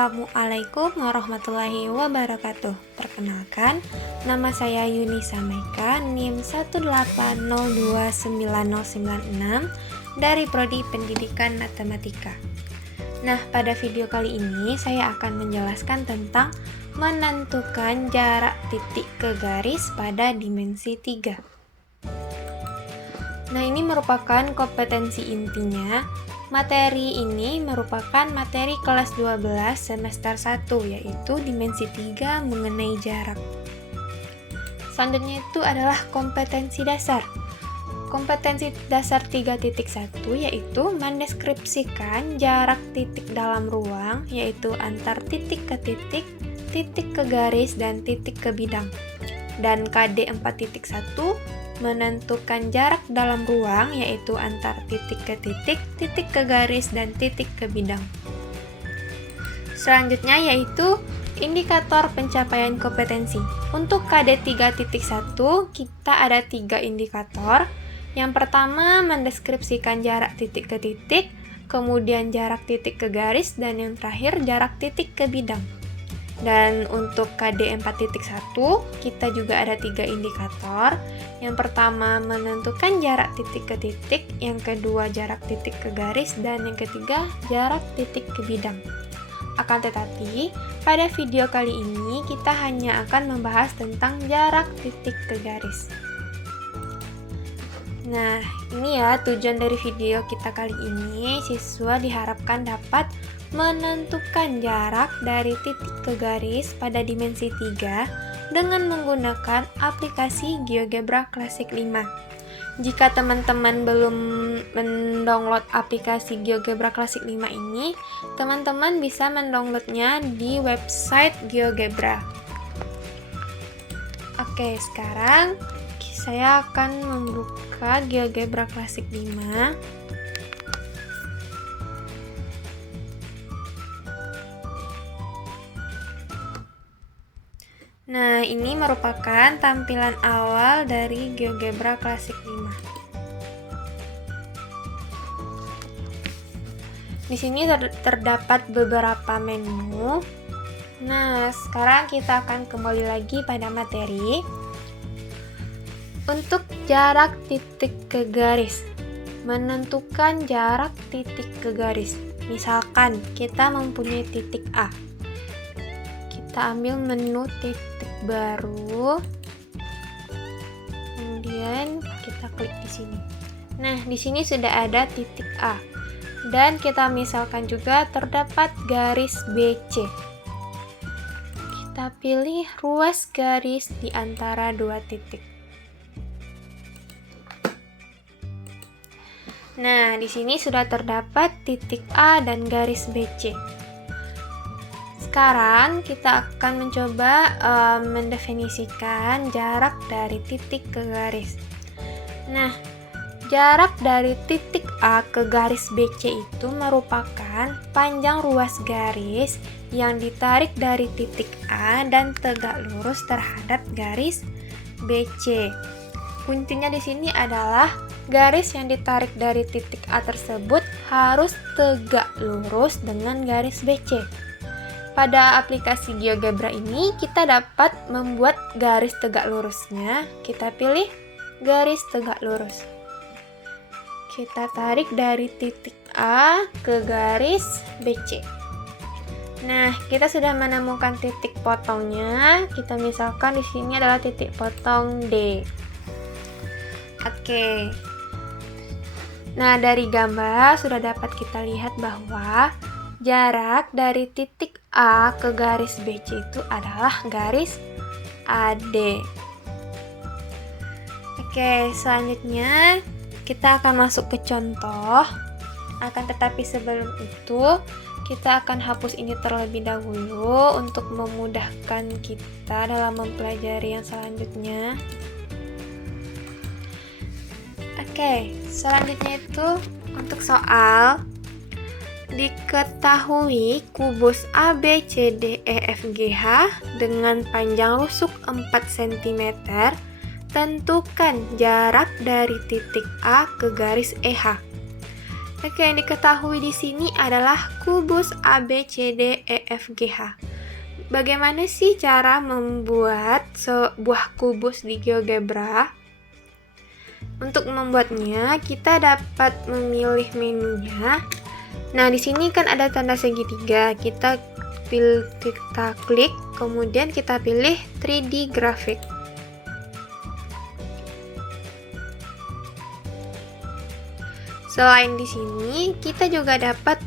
Assalamualaikum warahmatullahi wabarakatuh. Perkenalkan, nama saya Yunisa Maika, NIM 180299096 dari Prodi Pendidikan Matematika. Nah, pada video kali ini saya akan menjelaskan tentang menentukan jarak titik ke garis pada dimensi 3. Nah, ini merupakan kompetensi intinya. Materi ini merupakan materi kelas 12 semester 1, yaitu dimensi 3 mengenai jarak. Selanjutnya itu adalah kompetensi dasar. Kompetensi dasar 3.1 yaitu mendeskripsikan jarak titik dalam ruang, yaitu antar titik ke titik, titik ke garis, dan titik ke bidang. Dan KD 4.1 menentukan jarak dalam ruang, yaitu antar titik ke titik, titik ke garis, dan titik ke bidang. Selanjutnya yaitu indikator pencapaian kompetensi. Untuk KD 3.1 kita ada 3 indikator. Yang pertama mendeskripsikan jarak titik ke titik, kemudian jarak titik ke garis, dan yang terakhir jarak titik ke bidang. Dan untuk KD 4.1 kita juga ada 3 indikator. Yang pertama menentukan jarak titik ke titik, yang kedua jarak titik ke garis, dan yang ketiga jarak titik ke bidang. Akan tetapi, pada video kali ini kita hanya akan membahas tentang jarak titik ke garis. Nah, ini ya tujuan dari video kita kali ini. Siswa diharapkan dapat menentukan jarak dari titik ke garis pada dimensi 3 dengan menggunakan aplikasi GeoGebra Classic 5. Jika teman-teman belum mendownload aplikasi GeoGebra Classic 5 ini, teman-teman bisa mendownloadnya di website GeoGebra. Oke, sekarang saya akan membuka GeoGebra Classic 5. Nah, ini merupakan tampilan awal dari GeoGebra Classic 5. Di sini terdapat beberapa menu. Nah, sekarang kita akan kembali lagi pada materi. Untuk jarak titik ke garis, menentukan jarak titik ke garis. Misalkan kita mempunyai titik A. Kita ambil menu titik baru, kemudian kita klik di sini. Nah, di sini sudah ada titik A, dan kita misalkan juga terdapat garis BC. Kita pilih ruas garis di antara dua titik. Nah, di sini sudah terdapat titik A dan garis BC. Sekarang kita akan mencoba mendefinisikan jarak dari titik ke garis. Nah, jarak dari titik A ke garis BC itu merupakan panjang ruas garis yang ditarik dari titik A dan tegak lurus terhadap garis BC. Kuncinya di sini adalah garis yang ditarik dari titik A tersebut harus tegak lurus dengan garis BC. Pada aplikasi GeoGebra ini kita dapat membuat garis tegak lurusnya. Kita pilih garis tegak lurus. Kita tarik dari titik A ke garis BC. Nah, kita sudah menemukan titik potongnya. Kita misalkan di sini adalah titik potong D. Oke. Nah, dari gambar sudah dapat kita lihat bahwa jarak dari titik A ke garis BC itu adalah garis AD. Oke, selanjutnya kita akan masuk ke contoh. Akan tetapi sebelum itu, kita akan hapus ini terlebih dahulu untuk memudahkan kita dalam mempelajari yang selanjutnya. Oke, selanjutnya itu untuk soal. Diketahui kubus ABCDEFGH dengan panjang rusuk 4 cm, tentukan jarak dari titik A ke garis EH. Oke, yang diketahui di sini adalah kubus ABCDEFGH. Bagaimana sih cara membuat sebuah kubus di GeoGebra? Untuk membuatnya, kita dapat memilih menunya. Nah, di sini kan ada tanda segitiga. Kita klik, kemudian kita pilih 3D grafik. Selain di sini, kita juga dapat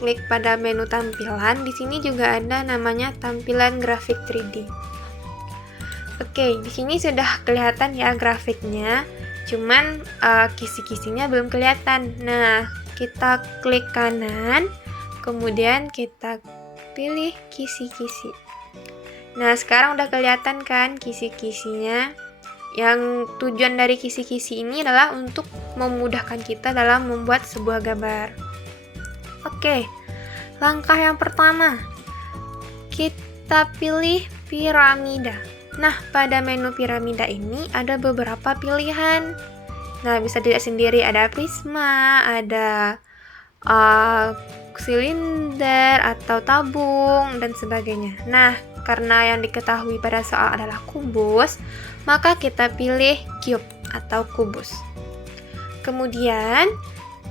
klik pada menu tampilan. Di sini juga ada namanya tampilan grafik 3D. Oke, di sini sudah kelihatan ya grafiknya. Cuman kisi-kisinya belum kelihatan. Nah, kita klik kanan, kemudian kita pilih kisi-kisi. Nah, sekarang udah kelihatan kan kisi-kisinya. Yang tujuan dari kisi-kisi ini adalah untuk memudahkan kita dalam membuat sebuah gambar. Oke, langkah yang pertama, kita pilih piramida. Nah, pada menu piramida ini ada beberapa pilihan. Nah, bisa dilihat sendiri, ada prisma, ada silinder atau tabung, dan sebagainya. Nah, karena yang diketahui pada soal adalah kubus, maka kita pilih cube atau kubus. Kemudian,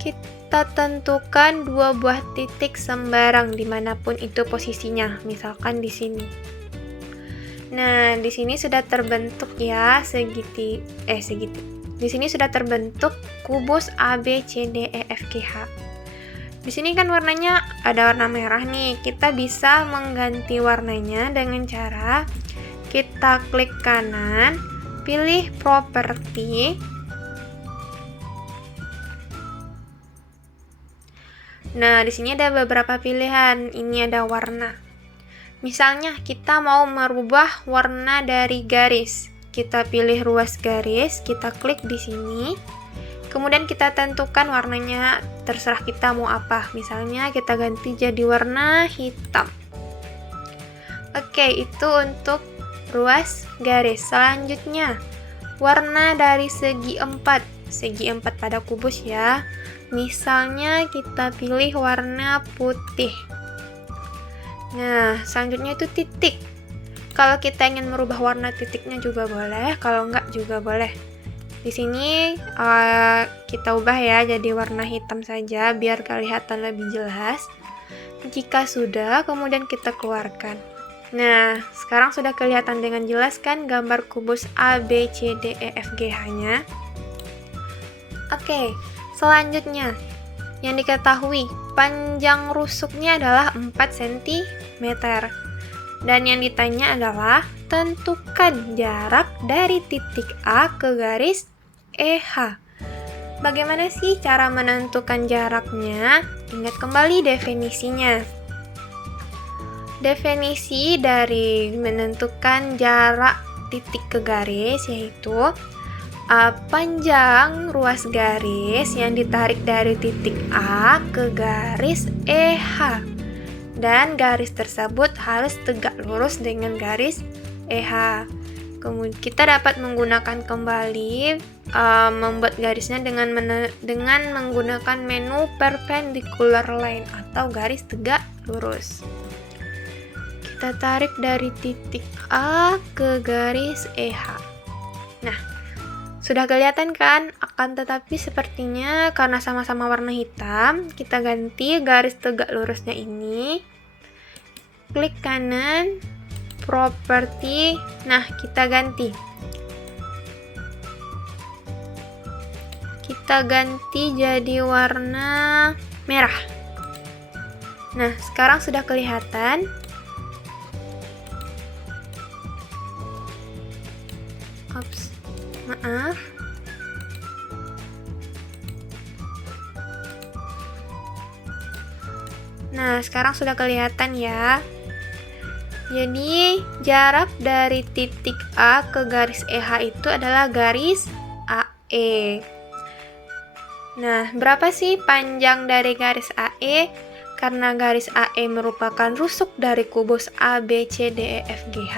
kita tentukan 2 buah titik sembarang dimanapun itu posisinya, misalkan di sini. Nah, di sini sudah terbentuk ya Di sini sudah terbentuk kubus ABCDEFGH. Di sini kan warnanya ada warna merah nih. Kita bisa mengganti warnanya dengan cara kita klik kanan, pilih properti. Nah, di sini ada beberapa pilihan. Ini ada warna. Misalnya kita mau merubah warna dari garis. Kita pilih ruas garis, kita klik di sini. Kemudian kita tentukan warnanya, terserah kita mau apa. Misalnya kita ganti jadi warna hitam. Oke, itu untuk ruas garis. Selanjutnya, warna dari segi 4. Segi 4 pada kubus ya. Misalnya kita pilih warna putih. Nah, selanjutnya itu titik. Kalau kita ingin merubah warna titiknya juga boleh, kalau enggak juga boleh. Di sini kita ubah ya jadi warna hitam saja biar kelihatan lebih jelas. Jika sudah, kemudian kita keluarkan. Nah, sekarang sudah kelihatan dengan jelas kan gambar kubus ABCDEFGH-nya. Oke, selanjutnya yang diketahui panjang rusuknya adalah 4 cm. Dan yang ditanya adalah tentukan jarak dari titik A ke garis EH. Bagaimana sih cara menentukan jaraknya? Ingat kembali definisinya. Definisi dari menentukan jarak titik ke garis yaitu panjang ruas garis yang ditarik dari titik A ke garis EH. Dan garis tersebut harus tegak lurus dengan garis EH. Kemudian kita dapat menggunakan kembali membuat garisnya dengan menggunakan menu perpendicular line atau garis tegak lurus. Kita tarik dari titik A ke garis EH. Nah, sudah kelihatan kan? Akan tetapi sepertinya karena sama-sama warna hitam, kita ganti garis tegak lurusnya ini. Klik kanan, properti. Nah, kita ganti. Kita ganti jadi warna merah. Nah, sekarang sudah kelihatan. Ops, maaf. Nah, sekarang sudah kelihatan ya. Jadi, jarak dari titik A ke garis EH itu adalah garis AE. Nah, berapa sih panjang dari garis AE? Karena garis AE merupakan rusuk dari kubus ABCDEFGH,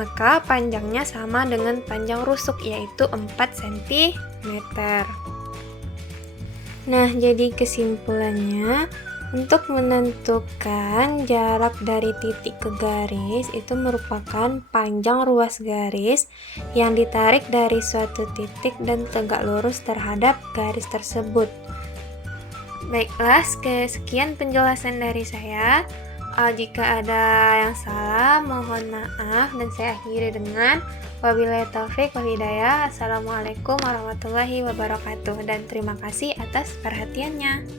maka panjangnya sama dengan panjang rusuk, yaitu 4 cm. Nah, jadi kesimpulannya, untuk menentukan jarak dari titik ke garis itu merupakan panjang ruas garis yang ditarik dari suatu titik dan tegak lurus terhadap garis tersebut. Baiklah, sekian penjelasan dari saya. Jika ada yang salah, mohon maaf dan saya akhiri dengan wabillahi taufik wal hidayah. Assalamualaikum warahmatullahi wabarakatuh dan terima kasih atas perhatiannya.